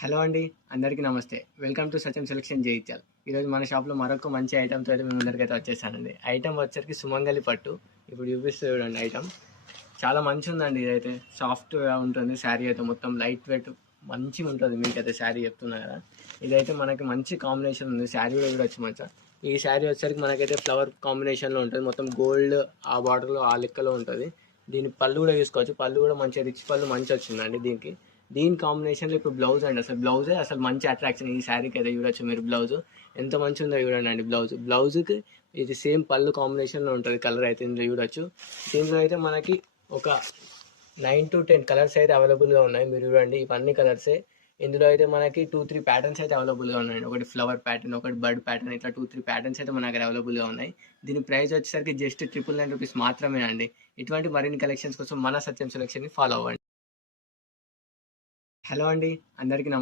Hello అండి. అందరికీ నమస్తే. Welcome to Satyam selection Jagtial. ఈరోజు మన షాప్‌లో మరొక మంచి ఐటెమ్‌తో అయితే మీ ముందరికైతే వచ్చేసానండి. ఐటెమ్ వచ్చరికి సుమంగలి పట్టు. ఇప్పుడు చూపిస్తా చూడండి ఐటెమ్. చాలా మంచిగుందండి ఇదైతే. సాఫ్ట్‌గా ఉంటుంది శారీ అయితే మొత్తం లైట్ వెయిట్ మంచిగుంటది. మీకైతే శారీ చెప్తున్నా కదా! ఇదైతే మనకి మంచి కాంబినేషన్ ఉంది. శారీ కూడా చూడొచ్చు మంచిగా. ఈ శారీ వచ్చేసరికి మనకైతే ఫ్లవర్ కాంబినేషన్‌లో ఉంటది. మొత్తం గోల్డ్ ఆ బార్డర్‌లో ఆ లెక్కలో ఉంటది. దీని పళ్ళు కూడా చూసుకోవచ్చు. పళ్ళు కూడా మంచిగా రిచ్ పళ్ళు మంచిగొచ్చిందండి దీనికి. దీని కాంబినేషన్లో ఇప్పుడు బ్లౌజ్ అండి, అసలు బ్లౌజే అసలు మంచి అట్రాక్షన్. ఈ శారీకి అయితే చూడొచ్చు మీరు బ్లౌజ్ ఎంత మంచి ఉందో చూడండి అండి. బ్లౌజ్కి ఇది సేమ్ పళ్ళు కాంబినేషన్లో ఉంటుంది. కలర్ అయితే ఇందులో చూడొచ్చు. దీంట్లో అయితే మనకి ఒక 9 to 10 కలర్స్ అయితే అవైలబుల్గా ఉన్నాయి. మీరు చూడండి ఇవన్నీ కలర్సే. ఇందులో అయితే మనకి 2-3 ప్యాటర్న్స్ అయితే అవైలబుల్గా ఉన్నాయండి. ఒకటి ఫ్లవర్ ప్యాటర్న్, ఒకటి బర్డ్ ప్యాటర్న్, ఇట్లా 2-3 ప్యాటర్న్స్ అయితే మన దగ్గర అవైలబుల్గా ఉన్నాయి. దీని ప్రైస్ వచ్చేసరికి జస్ట్ 999 రూపీస్ మాత్రమే అండి. ఇటువంటి మరిన్ని కలెక్షన్స్ కోసం మన సత్యం సెలక్షన్ని ఫాలో అవ్వండి. హలో అండి. అందరికీ నమస్తే.